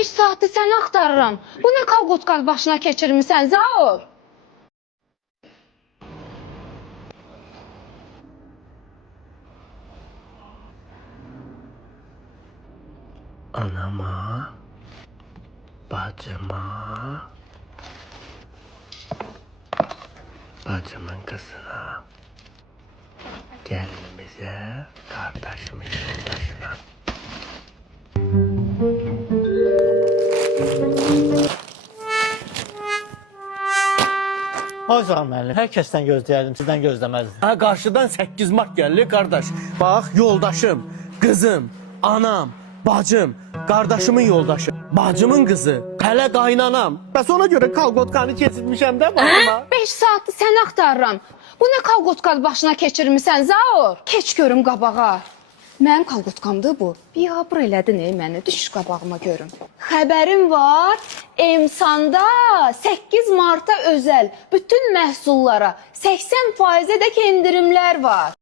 5 saatdir səni axtarıram. Bu nə kalqotqaz başına keçirmisən, Zaur? Anama, bacıma, bacımın kızına, gelinimize, kardeşimin yoldaşına. Ay sağ ol müəllim. Hər kəsdən gözləyərdim, sizdən gözləməzdim. Ha karşıdan 8 Mart geldi kardeş. Bak yoldaşım, kızım, anam, bacım, kardeşimin yoldaşı, bacımın kızı, hele qaynanam. Bəs ona göre kalgotkanı kesitmişəm də bacıma. 5 saatdir səni axtarıram. Bu nə kalqotqaz başına keçirmisən, Zaur? Keç görüm qabağa. Mənim kalqotkamdır bu. Biabır elədin məni, düş qabağıma görüm. Xəbərim var, Emsanda 8 Mart'a özel bütün məhsullara 80%-dək endirimlər var.